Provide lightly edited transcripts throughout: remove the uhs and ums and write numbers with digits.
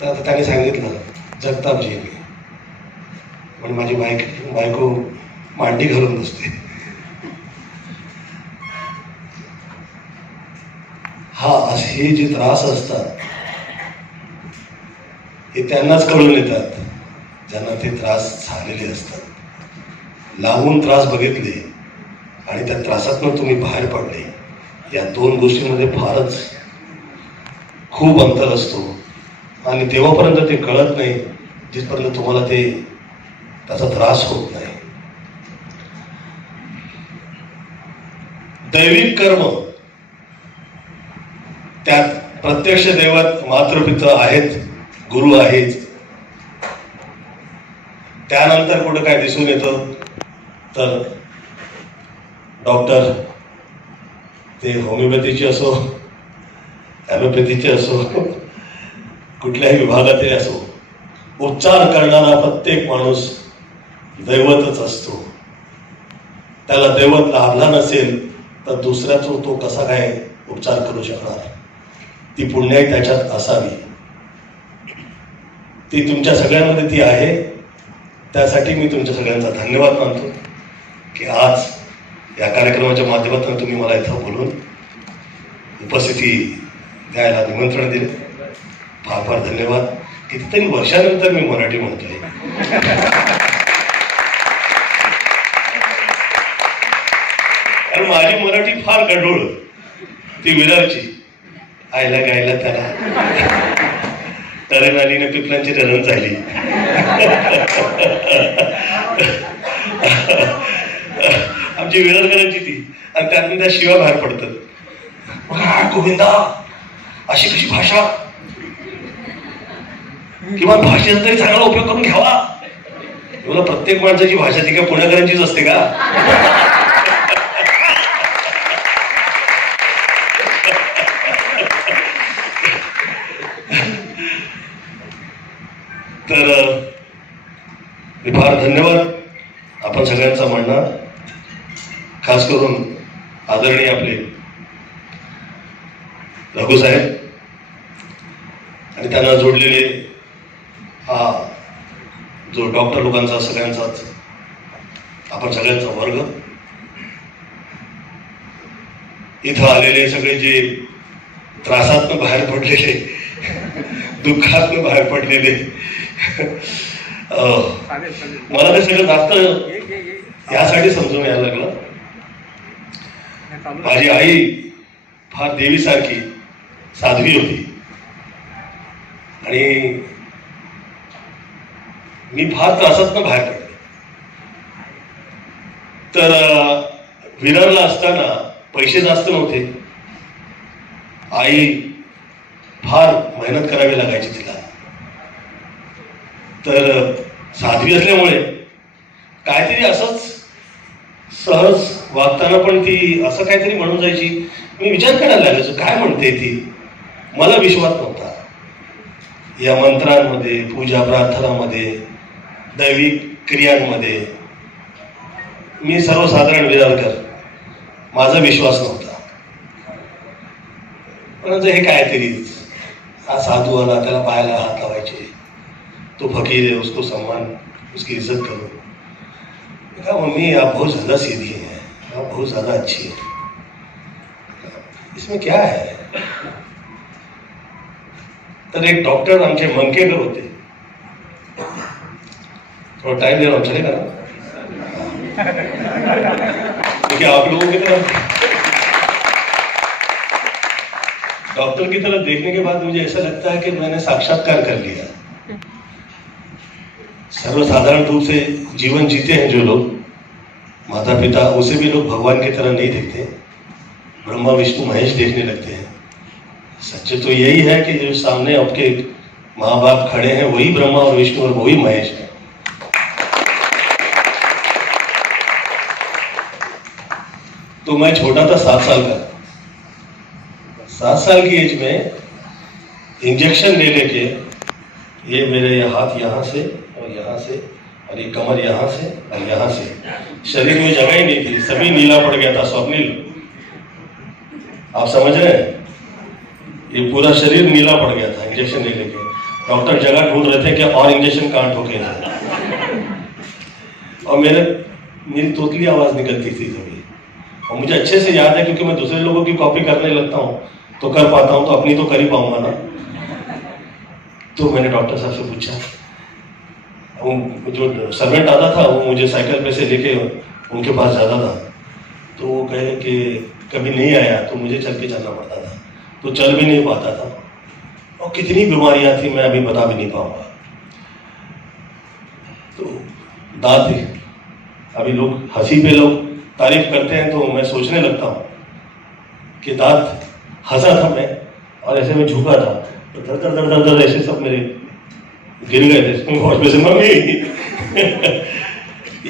तर आता त्याने सांगितलं जगतापजी म्हणजे माझी बायको मांडी घालून बसते. हा असे जे त्रास असतात हे त्यांनाच कळून येतात ज्यांना ते त्रास झालेले असतात. लांबून त्रास बघितले आणि त्या त्रासातून तुम्ही बाहेर पडले, या दोन गोष्टींमध्ये फारच खूप अंतर असतो. आणि तेव्हापर्यंत ते कळत नाही जिथपर्यंत तुम्हाला त्याचा त्रास होत नाही. दैविक कर्म त्यात प्रत्यक्ष दैवत मातृपिता आहेत, गुरु आहेत. त्यानंतर कुठं काय दिसून येतं तर डॉक्टर ते होमिओपॅथीचे असो, ॲलोपॅथीचे असो, कुठल्याही विभागातील असो, उपचार करणारा प्रत्येक माणूस दैवतच असतो. त्याला दैवत लाभला नसेल तर दुसऱ्याचा तो कसा काय उपचार करू शकणार? ती पुण्याई त्याच्यात असावी. ती तुमच्या सगळ्यांमध्ये ती आहे. त्यासाठी मी तुमच्या सगळ्यांचा धन्यवाद मानतो की आज या कार्यक्रमाच्या माध्यमातून तुम्ही मला इथं बोलून उपस्थिती द्यायला निमंत्रण दिले. फार फार धन्यवाद. कितीतरी वर्षानंतर मी मराठी म्हणतोय. कारण माझी मराठी फार गढूळ, ती विरारची. आयला गायला त्याला तरण आली ना पिपलांची तरण झाली. आमची विरारकरांची ती. आणि त्यातून त्या शिवा बाहेर पडतात. गोविंदा अशी कशी भाषा, किंवा भाषेचा तरी चांगला उपयोग करून घ्यावा. तुला प्रत्येक माणसाची भाषा ती काय पुणेकरांचीच असते का? तर मी फार धन्यवाद आपण सगळ्यांचा म्हणणार. खास करून आदरणीय आपले रघु साहेब आणि त्यांना जोडलेले हा जो डॉक्टर लोकांचा सगळ्यांचाच आपण सगळ्यांचा वर्ग, इथं आलेले सगळे जे त्रासातनं बाहेर पडलेले, दुःखातनं बाहेर पडलेले, मला ते सगळं जास्त यासाठी समजून यायला लागलं. माझी आई फार देवीसारखी साध्वी होती आणि मी फार त्रासातनं बाहेर पडले. तर विरारला असताना पैसे जास्त नव्हते. आई फार मेहनत करावी लागायची तिला. तर साध्वी असल्यामुळे काहीतरी असंच सहज वागताना पण ती असं काहीतरी म्हणून जायची. मी विचार करायला लागायचो काय म्हणते ती. मला विश्वास नव्हता या मंत्रांमध्ये, पूजा प्रार्थनामध्ये, दैविक क्रियांमध्ये. मी सर्वसाधारण विरारकर, माझा विश्वास नव्हता. परंतु हे काहीतरीच, हा साधू आला त्याला पायाला हात लावायचे, तो फकीर है उसको सम्मान, उसकी इज्जत करो. कहा मम्मी आप बहुत ज्यादा सीधी हैं, आप बहुत ज्यादा अच्छी है, इसमें क्या है? तर एक डॉक्टर आमचे मंकेकर होते. थोड़ा टाइम दे रहा हूँ, चलेगा ना? देखिए आप लोगों की तरफ डॉक्टर की तरफ देखने के बाद मुझे ऐसा लगता है कि मैंने साक्षात्कार कर लिया. सर्वसाधारण रूप से जीवन जीते हैं जो लोग, माता पिता, उसे भी लोग भगवान की तरह नहीं देखते. ब्रह्मा विष्णु महेश देखने लगते हैं. सच्चे तो यही है कि जो सामने आपके माँ बाप खड़े हैं वही ब्रह्मा और विष्णु और वही महेश है. तो मैं छोटा था 7 साल का. 7 साल की एज में इंजेक्शन ले लेके, ये मेरे हाथ यहाँ से और यहाँ से और ये कमर यहाँ से और यहाँ से, शरीर में जगह ही नहीं थी, सभी नीला पड़ गया था. स्वप्निल, आप समझ रहे हैं? ये पूरा शरीर नीला पड़ गया था इंजेक्शन ले लेके. डॉक्टर जगह ढूंढ रहे थे कि और इंजेक्शन कहाँ ठोके जाए। और मेरी तोतली आवाज निकलती थी कभी, और मुझे अच्छे से याद है क्योंकि मैं दूसरे लोगों की कॉपी करने लगता हूँ तो कर पाता हूँ, तो अपनी तो कर ही पाऊंगा ना। तो मैंने डॉक्टर साहब से पूछा, वो जो सर्वेंट आता था वो मुझे साइकिल पे से लेके उनके पास जाता था, तो वो कहे कि कभी नहीं आया तो मुझे चल के जाना पड़ता था, तो चल भी नहीं पाता था, और कितनी बीमारियां थी मैं अभी बता भी नहीं पाऊंगा। तो दांत, अभी लोग हंसी पे लोग तारीफ करते हैं तो मैं सोचने लगता हूँ कि दांत हंसा था मैं और ऐसे में झुका था तो दर दर दर दर दर ऐसे सब मेरे गिर गए थे वॉश में से, मम्मी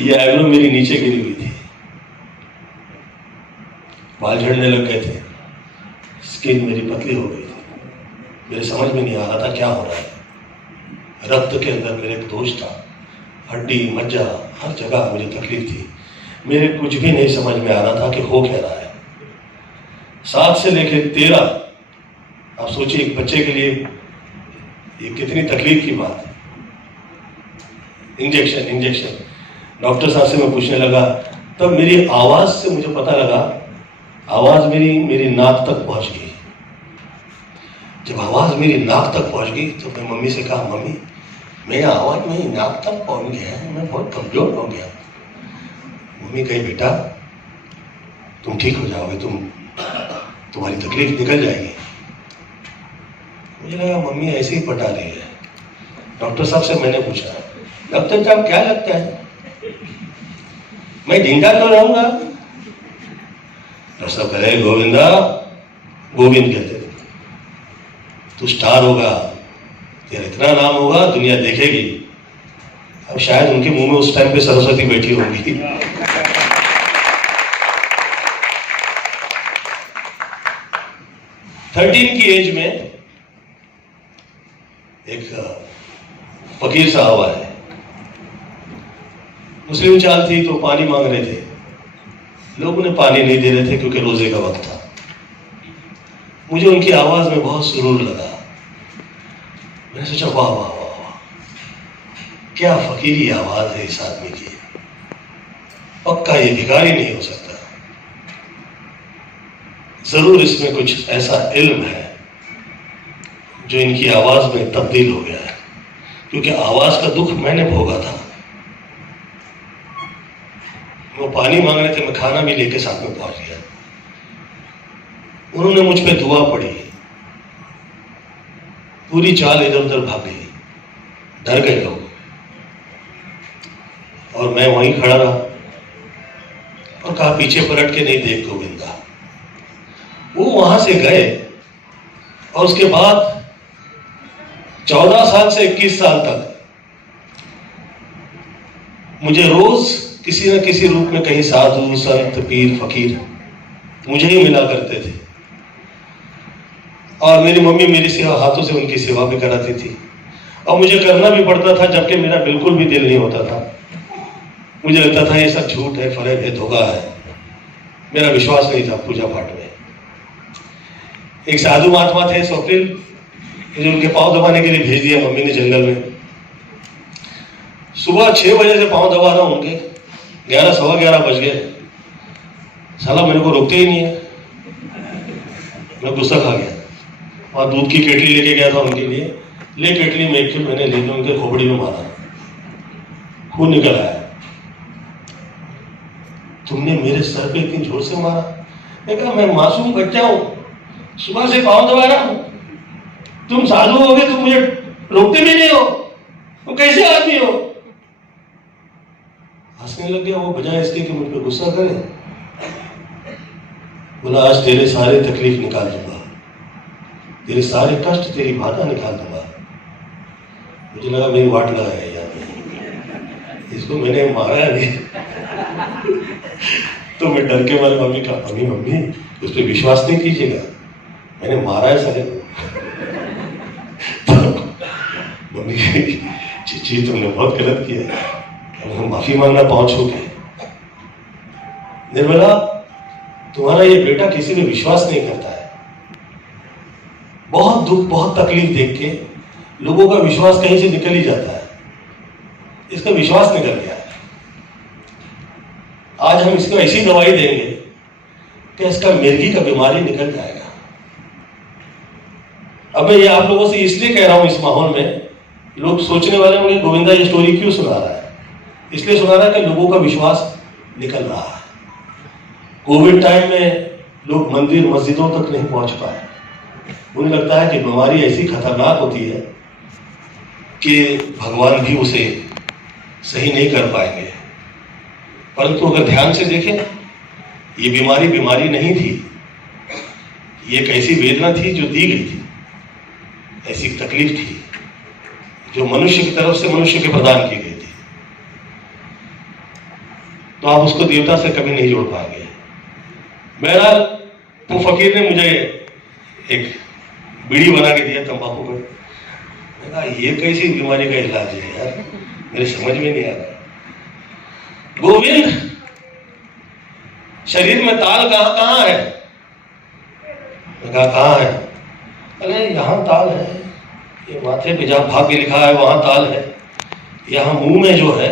ये आईब्रो मेरी नीचे गिरी हुई थी, बाल झड़ने लग गए थे, स्किन मेरी पतली हो गई थी, मेरे समझ में नहीं आ रहा था क्या हो रहा है। रक्त के अंदर मेरे एक दोष था, हड्डी मज्जा हर जगह मुझे तकलीफ थी, मेरे कुछ भी नहीं समझ में आ रहा था कि हो क्या रहा है। 7 से लेकर 13, आप सोचिए एक बच्चे के लिए ये कितनी तकलीफ की बात है। इंजेक्शन डॉक्टर साहब से मैं पूछने लगा, तब मेरी आवाज से मुझे पता लगा, आवाज मेरी नाक तक पहुंच गई। जब आवाज मेरी नाक तक पहुंच गई तो मैं मम्मी से कहा, मम्मी मेरी आवाज मेरी नाक तक पहुंच गया है, मैं बहुत कमजोर हो गया। मम्मी कही, बेटा तुम ठीक हो जाओगे, तुम्हारी तकलीफ निकल जाएगी। मुझे लगा मम्मी ऐसे ही पटा रही है। डॉक्टर साहब से मैंने पूछा, डॉक्टर साहब क्या लगता है मैं जिंदा तो रहूंगा? डॉक्टर साहब कह रहे, गोविंदा, गोविंद कहते थे, तू स्टार होगा, तेरा इतना नाम होगा दुनिया देखेगी। अब शायद उनके मुंह में उस टाइम पे सरस्वती बैठी होगी। थर्टीन की एज में एक फकीर साहब आए, मुस्लिम चाल थी तो पानी मांग रहे थे, लोग उन्हें पानी नहीं दे रहे थे क्योंकि रोजे का वक्त था। मुझे उनकी आवाज में बहुत सुरूर लगा, मैंने सोचा वाह वाह वाह वाह, क्या फकीरी आवाज है इस आदमी की, पक्का ये भिखारी नहीं हो सकता, जरूर इसमें कुछ ऐसा इल्म है जो इनकी आवाज में तब्दील हो गया है, क्योंकि आवाज का दुख मैंने भोगा था। वो पानी मांग रहे थे, मैं खाना भी लेके साथ में पहुंच गया। उन्होंने मुझ पे दुआ पड़ी, पूरी चाल इधर उधर भाग गई, डर गए लोग, और मैं वहीं खड़ा रहा और कहा, पीछे पलट के नहीं देख गोविंदा। वो वहां से गए और उसके बाद 14 साल से 21 साल तक मुझे रोज किसी न किसी रूप में कहीं साधु संत पीर फकीर मुझे ही मिला करते थे, और मेरी मम्मी मेरी सेवा हाथों से उनकी सेवा भी कराती थी, और मुझे करना भी पड़ता था जबकि मेरा बिल्कुल भी दिल नहीं होता था। मुझे लगता था ये सब झूठ है, फरेब है, धोखा है, मेरा विश्वास नहीं था पूजा पाठ में। एक साधु महात्मा थे स्वप्निल, जो उनके पांव दबाने के लिए भेज दिया मम्मी ने जंगल में। सुबह 6 बजे से पांव दबा रहा हूं उनके, 11 सवा 11 बज गए, साला मेरे को रोकते ही नहीं है। मैं गुस्सा खा गया और दूध की केटली लेके गया था उनके लिए, ले केटली में एक मैंने लेके उनके खोपड़ी में मारा, खून निकल आया। तुमने मेरे सर पे इतनी जोर से मारा? मैं कहा, मैं मासूम बच्चा हूं, सुबह से पांव दबा रहा हूं, तुम साधु हो गए, तुम मुझे रोकते भी नहीं हो, तुम कैसे आदमी हो? हंसने लग गया वो, बजाय इसके कि मुझ पर गुस्सा करे। बोला, आज तेरे सारे तकलीफ निकाल दूंगा, तेरे सारे कष्ट, तेरी बाधा निकाल दूंगा। मुझे लगा मेरी वाट लगाएगा यार, इसको मैंने मारा नहीं। तो मैं डर के मारे मम्मी का, मम्मी उस पर विश्वास नहीं कीजिएगा, मैंने मारा है सारे को। तो मम्मी चीची तुमने बहुत गलत किया, अब माफी मांगना पहुंच हो गए। निर्मला, तुम्हारा ये बेटा किसी में विश्वास नहीं करता है। बहुत दुख बहुत तकलीफ देख के लोगों का विश्वास कहीं से निकल ही जाता है। इसका विश्वास निकल गया है। आज हम इसको ऐसी दवाई देंगे कि इसका मिर्गी का बीमारी निकल जाएगा। अब मैं ये आप लोगों से इसलिए कह रहा हूं, इस माहौल में लोग सोचने वाले होंगे गोविंदा ये स्टोरी क्यों सुना रहा है। इसलिए सुना रहा है कि लोगों का विश्वास निकल रहा है। कोविड टाइम में लोग मंदिर मस्जिदों तक नहीं पहुंच पाए। उन्हें लगता है कि बीमारी ऐसी खतरनाक होती है कि भगवान भी उसे सही नहीं कर पाएंगे। परंतु अगर ध्यान से देखें, ये बीमारी नहीं थी, ये एक ऐसी वेदना थी जो दी गई थी, ऐसी तकलीफ थी जो मनुष्य की तरफ से मनुष्य के प्रदान की गई थी। तो आप उसको देवता से कभी नहीं जोड़ पाएंगे। बहरहाल वो फकीर ने मुझे एक बीड़ी बना के दिया तंबाकू का। मैंने कहा ये कैसी बीमारी का इलाज है यार, मेरे समझ में नहीं आ रहा। गोविंद, शरीर में ताल कहां कहां है? मैंने कहा कहां है? अरे यहां ताल है, ये माथे पे जहां भाग्य लिखा है वहां ताल है, यहां मुंह में जो है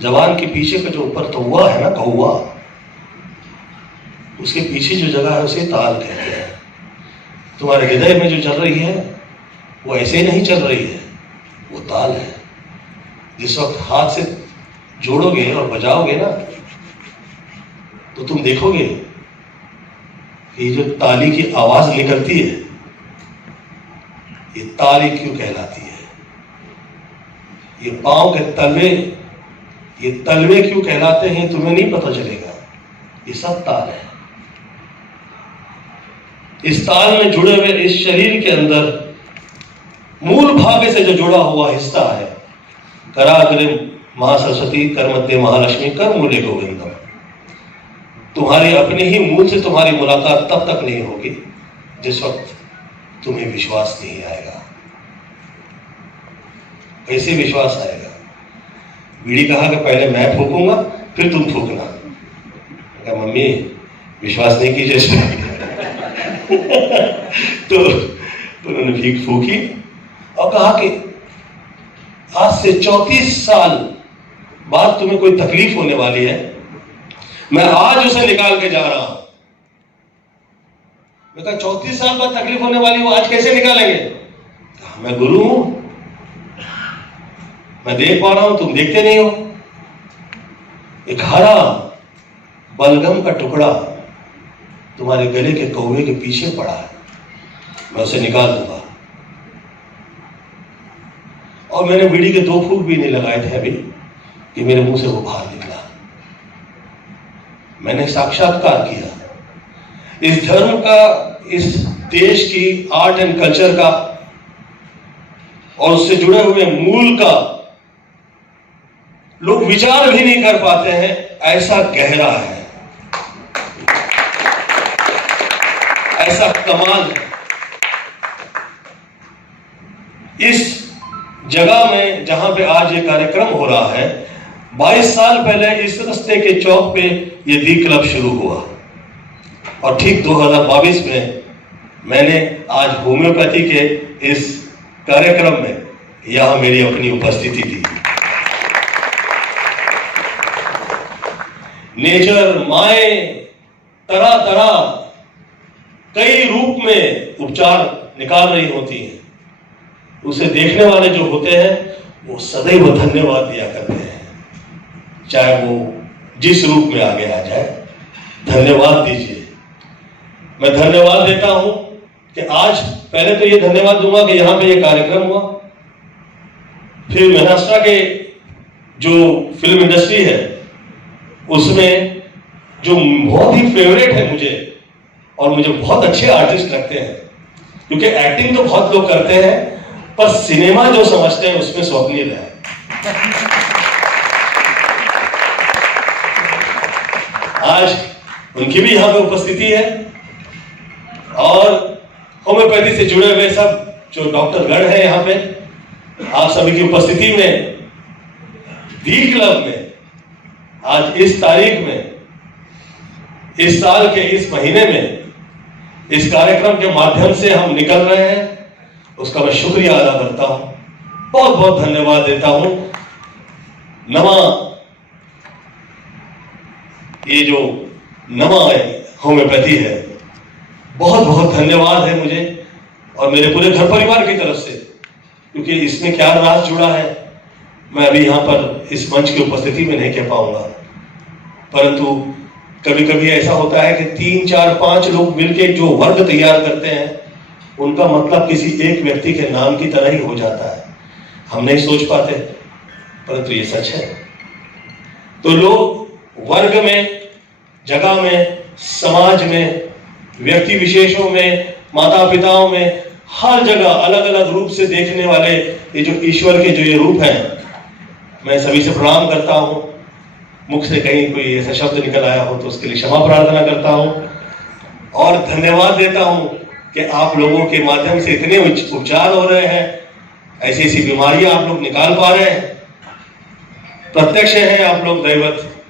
जबान के पीछे का जो ऊपर कौवा है ना, कौवा, उसके पीछे जो जगह है उसे ताल कहते हैं। तुम्हारे हृदय में जो चल रही है वो ऐसे ही नहीं चल रही है, वो ताल है। जिस वक्त हाथ से जोड़ोगे और बजाओगे ना तो तुम देखोगे कि जो ताली की आवाज निकलती है ये ताली क्यों कहलाती है। ये पांव के तलवे, ये तलवे क्यों कहलाते हैं तुम्हें नहीं पता चलेगा। ये सब ताल है। इस ताल में जुड़े हुए इस शरीर के अंदर मूल भाग से जो जुड़ा हुआ हिस्सा है, कराग्रे महासरस्वती, कर मध्य महालक्ष्मी, कर मूल्य गोविंदम। तुम्हारे अपने ही मूल से तुम्हारी मुलाकात तब तक नहीं होगी जिस वक्त तुम्हें विश्वास नहीं आएगा। कैसे विश्वास आएगा? बीड़ी कहा कि पहले मैं फूकूंगा फिर तुम फूकना। कहा मम्मी विश्वास नहीं कीजिए इस पर। तो उन्होंने भीख फूकी और कहा कि आज से 34 साल बाद तुम्हें कोई तकलीफ होने वाली है, मैं आज उसे निकाल के जा रहा हूं। मैं कहा 34 साल बाद तकलीफ होने वाली, वो आज कैसे निकालेंगे? कहा मैं गुरु हूं, मैं देख पा रहा हूं, तुम देखते नहीं हो। एक हरा बलगम का टुकड़ा तुम्हारे गले के कौवे के पीछे पड़ा है, मैं उसे निकाल दूंगा। और मैंने बीड़ी के 2 फूंक भी नहीं लगाए थे अभी कि मेरे मुंह से वो बाहर निकला। मैंने साक्षात्कार किया इस धर्म का, इस देश की आर्ट एंड कल्चर का और उससे जुड़े हुए मूल का लोग विचार भी नहीं कर पाते हैं, ऐसा गहरा है, ऐसा कमाल है। इस जगह में जहां पे आज ये कार्यक्रम हो रहा है, 22 साल पहले इस रास्ते के चौक पे ये दी क्लब शुरू हुआ और ठीक 2022 में मैंने आज होम्योपैथी के इस कार्यक्रम में यहां मेरी अपनी उपस्थिति थी। नेचर माए तरह तरह कई रूप में उपचार निकाल रही होती हैं, उसे देखने वाले जो होते हैं वो सदैव धन्यवाद दिया करते हैं, चाहे वो जिस रूप में आगे आ जाए। धन्यवाद दीजिए। मैं धन्यवाद देता हूं कि आज पहले तो ये धन्यवाद दूंगा कि यहां पे ये कार्यक्रम हुआ, फिर महाराष्ट्र के जो फिल्म इंडस्ट्री है उसमें जो बहुत ही फेवरेट है मुझे और मुझे बहुत अच्छे आर्टिस्ट लगते हैं, क्योंकि एक्टिंग तो बहुत लोग करते हैं पर सिनेमा जो समझते हैं उसमें स्वप्निल है। आज उनकी भी यहां पे उपस्थिति है और होम्योपैथी से जुड़े हुए सब जो डॉक्टर गण है यहां पे, आप सभी की उपस्थिति में दी क्लब में आज इस तारीख में, इस साल के इस महीने में इस कार्यक्रम के माध्यम से हम निकल रहे हैं, उसका मैं शुक्रिया अदा करता हूं। बहुत बहुत धन्यवाद देता हूं। नमा, ये जो नमा होम्योपैथी है, बहुत बहुत धन्यवाद है मुझे और मेरे पूरे घर परिवार की तरफ से, क्योंकि इसमें क्या राज जुड़ा है मैं अभी यहां पर इस मंच की उपस्थिति में नहीं कह पाऊंगा। परंतु कभी कभी ऐसा होता है कि 3, 4, 5 लोग मिलकर जो वर्ग तैयार करते हैं उनका मतलब किसी एक व्यक्ति के नाम की तरह ही हो जाता है। हम नहीं सोच पाते, परंतु ये सच है। तो लोग वर्ग में, जगह में, समाज में, व्यक्ति विशेषों में, माता पिताओं में, हर जगह अलग अलग रूप से देखने वाले ये जो ईश्वर के जो ये रूप हैं, मैं सभी से प्रणाम करता हूं। मुख से कहीं कोई ऐसा शब्द निकल आया हो तो उसके लिए क्षमा प्रार्थना करता हूं और धन्यवाद देता हूं कि आप लोगों के माध्यम से इतने उपचार हो रहे हैं, ऐसी ऐसी बीमारियां आप लोग निकाल पा रहे हैं। प्रत्यक्ष हैं आप लोग दैवत।